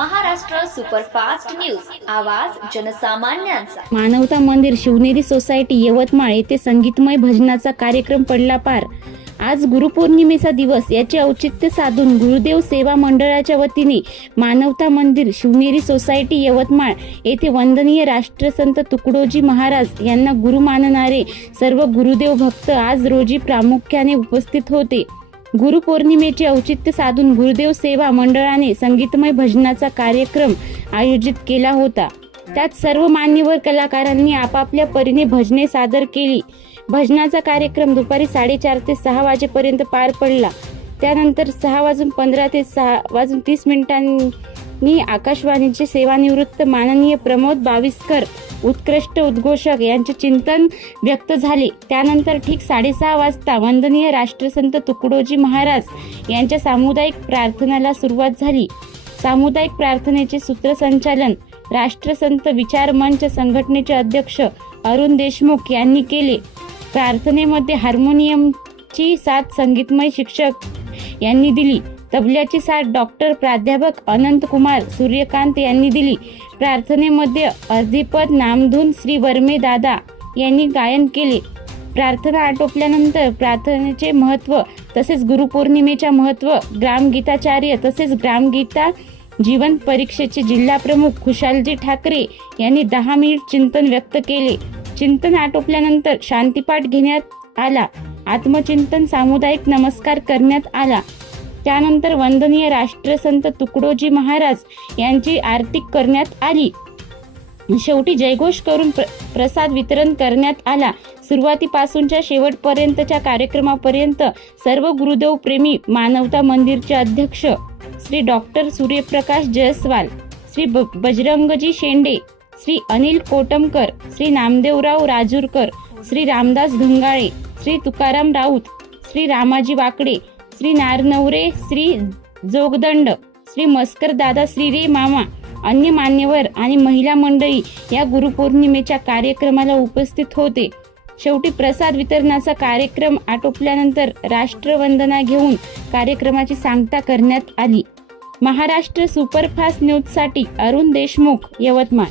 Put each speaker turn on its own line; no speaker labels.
Superfast news. आवाज जनसामान्यांचा.
मानवता मंदिर शिवनेरी सोसायटी यवतमाळ येथे संगीतमय भजनाचा कार्यक्रम पडला पार. आज गुरुपौर्णिमेचा दिवस याचे औचित्य साधून गुरुदेव सेवा मंडळाच्या वतीने मानवता मंदिर शिवनेरी सोसायटी यवतमाळ येथे वंदनीय राष्ट्रसंत तुकडोजी महाराज यांना गुरु मानणारे सर्व गुरुदेव भक्त आज रोजी प्रामुख्याने उपस्थित होते. गुरुपौर्णिमेचे औचित्य साधून गुरुदेव सेवा मंडळाने संगीतमय भजनाचा कार्यक्रम आयोजित केला होता. त्यात सर्व मान्यवर कलाकारांनी आपापल्या परीने भजने सादर केली. भजनाचा कार्यक्रम दुपारी साडेचार ते सहा वाजेपर्यंत पार पडला. त्यानंतर सहा वाजून पंधरा ते सहा वाजून तीस मी आकाशवाणीचे सेवानिवृत्त माननीय प्रमोद बाविस्कर उत्कृष्ट उद्घोषक यांचे चिंतन व्यक्त झाले. त्यानंतर ठीक साडेसहा वाजता वंदनीय राष्ट्रसंत तुकडोजी महाराज यांच्या सामुदायिक प्रार्थनाला सुरुवात झाली. सामुदायिक प्रार्थनेचे सूत्रसंचालन राष्ट्रसंत विचार मंच संघटनेचे अध्यक्ष अरुण देशमुख यांनी केले. प्रार्थनेमध्ये हार्मोनियमची साथ संगीतमय शिक्षक यांनी दिली. तबल्याची साथ डॉक्टर प्राध्यापक अनंत कुमार सूर्यकांत यांनी दिली. प्रार्थनेमध्ये अर्धीपद नामधून श्री वर्मे दादा यांनी गायन केले. प्रार्थना आटोपल्यानंतर प्रार्थनेचे महत्त्व तसेच गुरुपौर्णिमेच्या महत्त्व ग्रामगीताचार्य तसेच ग्रामगीता जीवन परीक्षेचे जिल्हा प्रमुख खुशालजी ठाकरे यांनी दहा मिनिट चिंतन व्यक्त केले. चिंतन आटोपल्यानंतर शांतीपाठ घेण्यात आला. आत्मचिंतन सामुदायिक नमस्कार करण्यात आला. त्यानंतर वंदनीय राष्ट्रसंत तुकडोजी महाराज यांची आरती करण्यात आली. शेवटी जयघोष करून प्र प्रसाद वितरण करण्यात आला. सुरुवातीपासूनच्या शेवटपर्यंतच्या कार्यक्रमापर्यंत सर्व गुरुदेव प्रेमी मानवता मंदिरचे अध्यक्ष श्री डॉक्टर सूर्यप्रकाश जयस्वाल श्री ब बजरंगजी शेंडे श्री अनिल कोटमकर श्री नामदेवराव राजूरकर श्री रामदास धुंगाळे श्री तुकाराम राऊत श्री रामाजी वाकडे श्री नारनवरे श्री जोगदंड श्री मस्कर दादा श्री रे मामा अन्य मान्यवर आणि महिला मंडळी या गुरुपौर्णिमेच्या कार्यक्रमाला उपस्थित होते. शेवटी प्रसाद वितरणाचा कार्यक्रम आटोपल्यानंतर राष्ट्रवंदना घेऊन कार्यक्रमाची सांगता करण्यात आली. महाराष्ट्र सुपरफास्ट न्यूजसाठी अरुण देशमुख यवतमाळ.